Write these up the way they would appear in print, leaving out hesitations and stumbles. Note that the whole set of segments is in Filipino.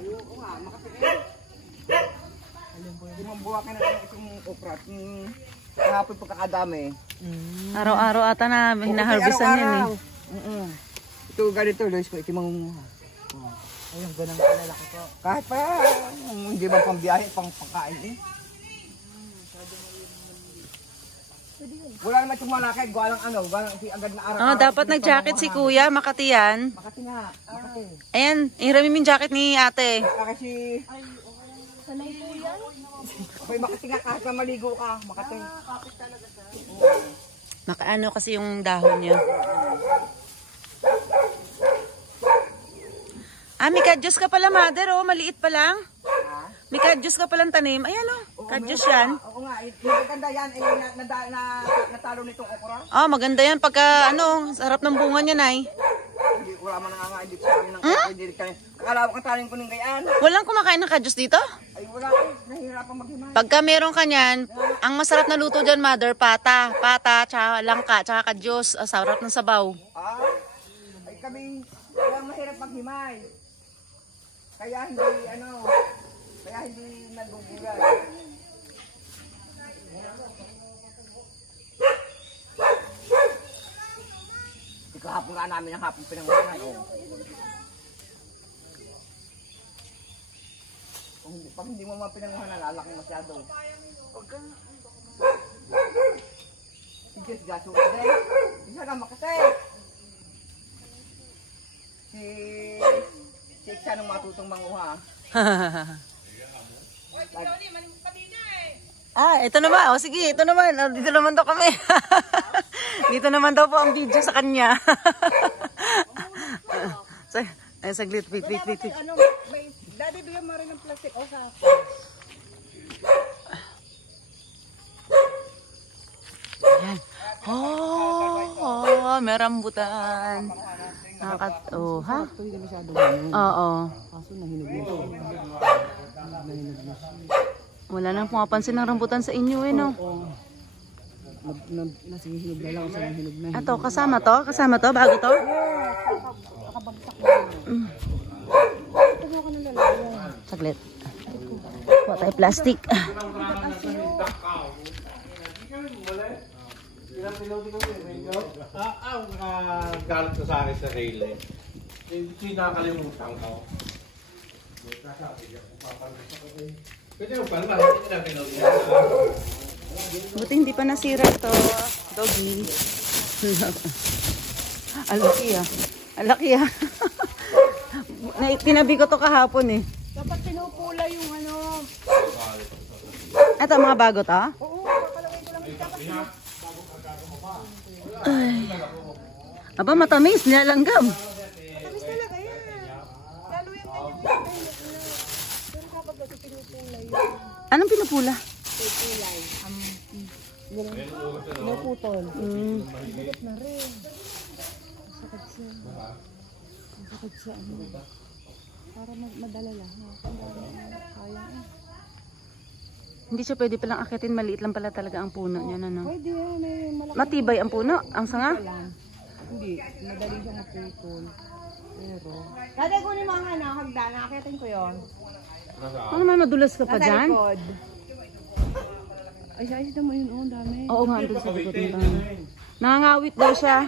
Oo nga, makapit. Bumambuhakin na itong okra. Kahapon pagkakadami. Araw-araw ata na hinaharvestan yan eh. Ito ganito, Lois ko, ito mangunguha. Ayun, ganang kalalaki po. Kahit pa, hindi ba pambiyahe, pangkain eh. Wala naman itong malaki, galang agad na araw. Dapat nag-jacket si kuya, Makati yan. Makati nga, Makati. Ayan, hirami mo yung jacket ni ate. Kasi... Sanay po yan? Okay, Makati nga, kahit na maligo ka, Makati. Kapit talaga siya. Nakaano kasi yung dahon niya. May kadyos ka pala, mother, oh. Maliit pa lang. May kadyos ka palang tanim. Ayan, oh. Kadyos yan. Oo nga, maganda yan. Natalo nitong okra. Maganda yan. Pagka, sarap ng bunga niya, nay. Wala man nga, hindi sa amin ng okra. Hindi kami. Akala ko taling ko ng gayaan. Walang kumakain ng kadyos dito? Ay, wala. Nahihirapan maghimay. Pagka meron ka niyan, ang masarap na luto dyan, mother, pata. Pata, tsaka langka, tsaka kadyos. Sarap ng sabaw. Ay kami, kaya mahirap maghimay. Kaya hindi, kaya hindi nagugulay. Kahapon nga namin ang hapon pinangunan. Pag hindi mo mga pinangunan, lalaki masyado. Sige, gaso ka din. Isa na makasay. Si Iksa nung matutong manguha. Ito naman. Sige, ito naman. Dito naman daw kami. Dito naman daw po ang video sa kanya. Saglit, wait. Daddy, bigyan mo rin ng plastic. Ayan. May rambutan. Ha? Oo. Wala nang pumapansin ng rambutan sa inyo eh, no? Nasihinog na lang sa hinog na. Ito, kasama to? Bago to? Saglit. Kuha tayo plastic. Galit ko sa akin sa rail eh. Hindi nakakalimutan ko. Pwede mo pala, hindi na pinagyan. Buti hindi pa nasira ito. Doggy. Alaki ah. Tinabi ko to kahapon eh. Dapat pinupula yung Ito mga bago to? Oo, kakalawin ko lang kita kasi. Aba, matamis. Nilalanggam. Matamis talaga yan. Lalo yung ganyan. Pero kapag kasi pinupula yun. Anong pinupula? Pupulay. Naputol. Bigat na rin. Masakit siya. Para madala lang. Kaya Hindi siya pwede palang akitin. Maliit lang pala talaga ang puno niya. Pwede yan. Malaki Matibay ang puno. Ang sanga. lang. Hindi. Madali siyang maputol. Pero. Dati kunin mo ang hagdan. Nakakitin ko yun. Ano naman madulas ka pa dyan? Likod. Ay, ayos naman yun. Oo, dami. Oo nga, andun sa likod ng dami. Nangangawit daw siya.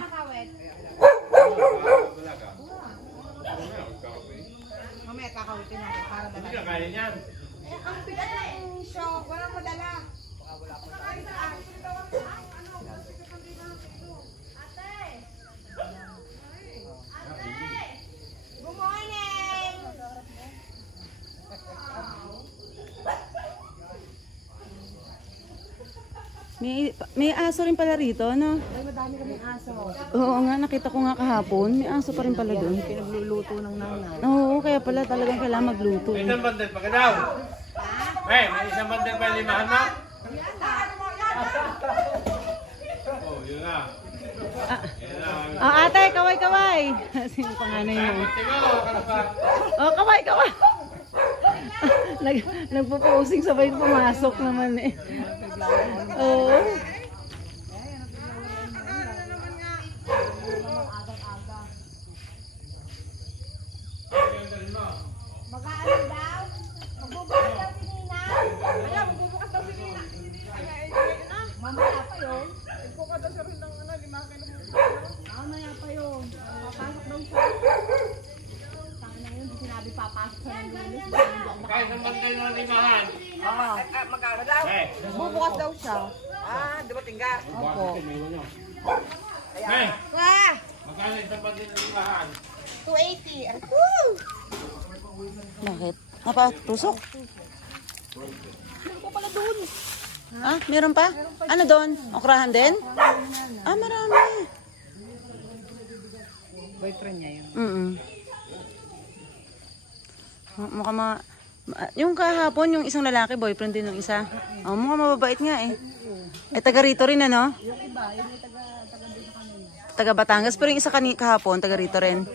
Mamaya kakawitin natin para dala. Hindi na kaya niyan. Ang bigat ng show. Walang madala. Good morning! May aso rin pala rito, no? Ay, madami kaming aso. Oo nga, nakita ko nga kahapon. May aso pa rin pala doon. Pinagluluto ng nanay. Oo, kaya pala talagang kailangan magluto. May isang bandel pa ka daw. May isang bandel pa yung limahan mo? Oh, yun na. Ate, kaway. Sino panganay mo? Oh, kaway. Nagpo-posing sabay pumasok naman eh. Oo. papasok sa ng linis. Kahit naman kayo na limahan. Oo. Magkano daw? Eh, Bubukas daw siya. Di ba tingga? Opo. eh, Ah! magkano isang bandin na limahan? 280. Bakit? Napatusok? Ano ko pala doon? Ah, meron pa? Ano doon? Okrahan din? Ah, marami. Boyfriend niya yun. Mukhang yung kahapon, yung isang lalaki, boyfriend din ng isa. Oh, mukhang mababait nga eh. Eh, taga rito rin ano? Yung iba, yung may taga dito kanina. Taga Batangas, pero yung isa kahapon, taga rito rin.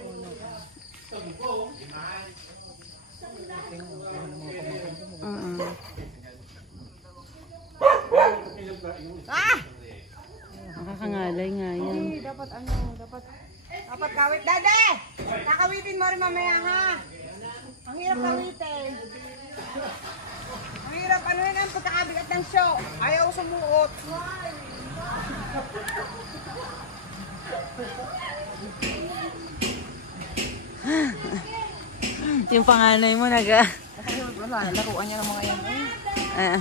Ah! Nakakangalay nga yan. Dapat dapat kawit. Dade! Kakawitin mo rin mamaya ha. Ang hirap kawitin. Ang hirap, ano yun ang pagkakabigat ng show. Ayaw sumuot. Yung panganay mo naga. Wala, laruan niya ng mga yan. Ah.